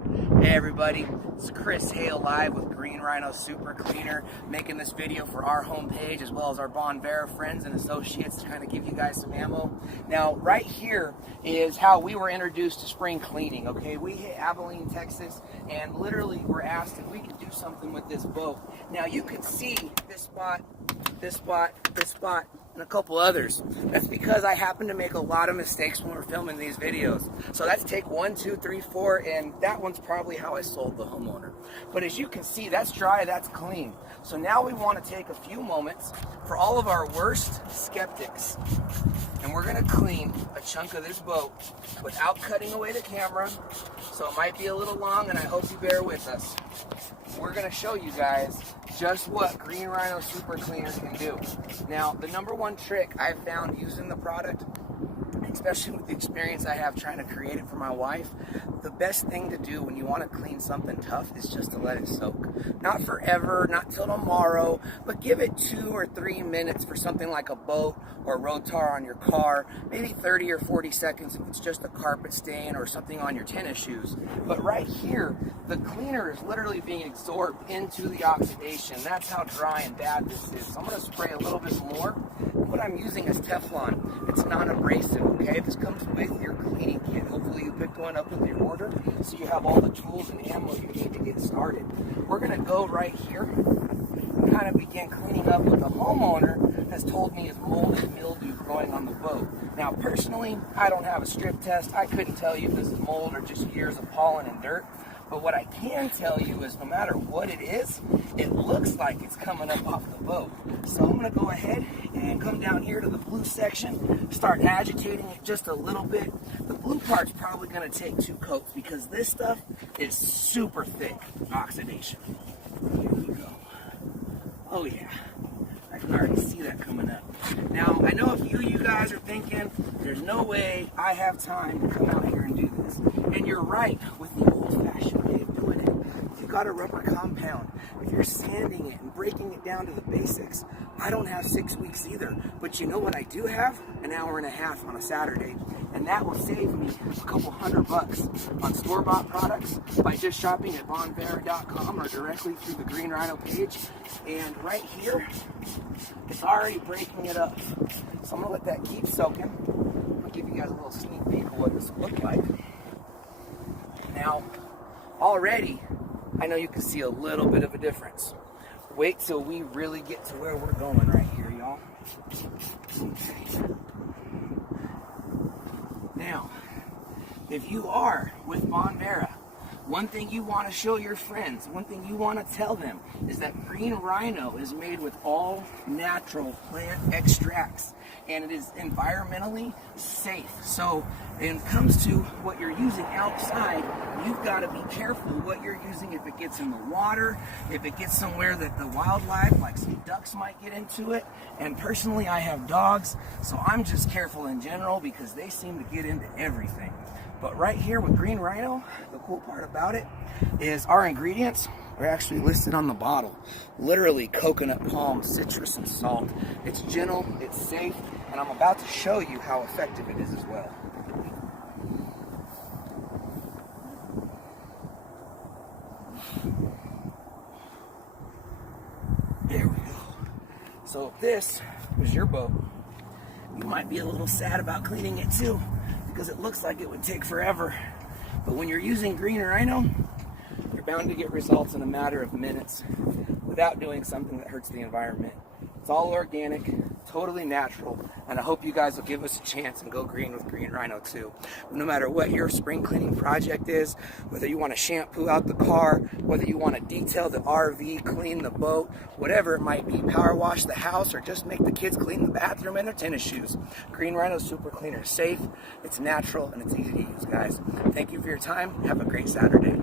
Hey everybody, it's Chris Hale live with Green Rhino Super Cleaner, making this video for our homepage as well as our Bonvera friends and associates to kind of give you guys some ammo. Now, right here is how we were introduced to spring cleaning, okay? We hit Abilene, Texas, and literally were asked if we could do something with this boat. Now, you can see this spot, this spot, this spot, and a couple others. That's because I happen to make a lot of mistakes when we're filming these videos. So that's take 1, 2, 3, 4, and that one's probably how I sold the homeowner. But as you can see, that's dry, that's clean. So now we want to take a few moments for all of our worst skeptics, and we're gonna clean a chunk of this boat without cutting away the camera. So it might be a little long, and I hope you bear with us. We're gonna show you guys just what Green Rhino Super Cleaner can do. Now, the number one trick I've found using the product, especially with the experience I have trying to create it for my wife, the best thing to do when you want to clean something tough is just to let it soak. Not forever, not till tomorrow, but give it 2 or 3 minutes for something like a boat or road tar on your car, maybe 30 or 40 seconds if it's just a carpet stain or something on your tennis shoes. But right here, the cleaner is literally being absorbed into the oxidation. That's how dry and bad this is. So I'm going to spray a little bit more. What I'm using is Teflon. It's non-abrasive, okay? This comes with your cleaning kit. Hopefully you picked one up with your order, so you have all the tools and ammo you need to get started. We're going to go right here and kind of begin cleaning up what the homeowner has told me is mold and mildew growing on the boat. Now, personally, I don't have a strip test. I couldn't tell you if this is mold or just years of pollen and dirt. But what I can tell you is no matter what it is, it looks like it's coming up off the boat. So I'm going to go ahead and come down here to the blue section, start agitating it just a little bit. The blue part's probably going to take 2 coats because this stuff is super thick oxidation. Here we go. Oh yeah, I can already see that coming up. Now, I know a few of you guys are thinking, there's no way I have time to come out here and do this. And you're right with the old-fashioned way of doing it. If you've got a rubber compound, if you're sanding it and breaking it down to the basics, I don't have 6 weeks either. But you know what I do have? An hour and a half on a Saturday. And that will save me a couple $100 on store-bought products by just shopping at bonvera.com or directly through the Green Rhino page. And right here, it's already breaking it up. So I'm gonna let that keep soaking. I'll give you guys a little sneak peek of what this will look like. Now, already, I know you can see a little bit of a difference. Wait till we really get to where we're going right here, y'all. Okay. Now, if you are with Bonvera, one thing you want to show your friends, one thing you want to tell them is that Green Rhino is made with all natural plant extracts and it is environmentally safe. So when it comes to what you're using outside, you've got to be careful what you're using if it gets in the water, if it gets somewhere that the wildlife, like some ducks, might get into it. And personally, I have dogs, so I'm just careful in general because they seem to get into everything. But right here with Green Rhino, the cool part about it is our ingredients are actually listed on the bottle. Literally coconut, palm, citrus, and salt. It's gentle, it's safe, and I'm about to show you how effective it is as well. There we go. So if this was your boat, you might be a little sad about cleaning it too, because it looks like it would take forever. But when you're using Green Rhino, you're bound to get results in a matter of minutes without doing something that hurts the environment. It's all organic, totally natural, and I hope you guys will give us a chance and go green with Green Rhino too. No matter what your spring cleaning project is, whether you want to shampoo out the car, whether you want to detail the RV, clean the boat, whatever it might be, power wash the house, or just make the kids clean the bathroom and their tennis shoes, Green Rhino Super Cleaner is safe, it's natural, and it's easy to use, guys. Thank you for your time. Have a great Saturday.